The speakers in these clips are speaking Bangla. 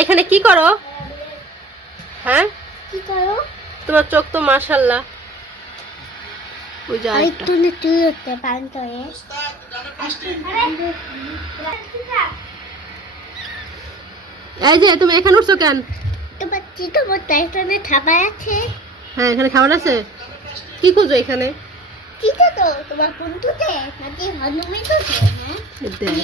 এখানে কি করো? হ্যাঁ কি করো? তোমার চোখ তো মাশাআল্লাহ। ওই যে আরেকটা। আরেকটু তুই হতে পান্তয়ে এই যে তুমি এখানে উঠছো কেন? তোমার চিতো মতো এখানে খাবার আছে। হ্যাঁ এখানে খাবার আছে। কি খুঁজো এখানে? চিতো তো তোমার বন্ধুতে নাকি হনুমান তো হ্যাঁ দেখ।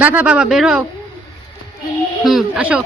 ব্যথা বাবা বের হও। আসো।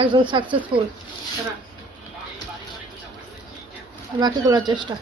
একজন সাকসেসফুল, বাকিগুলোর চেষ্টা।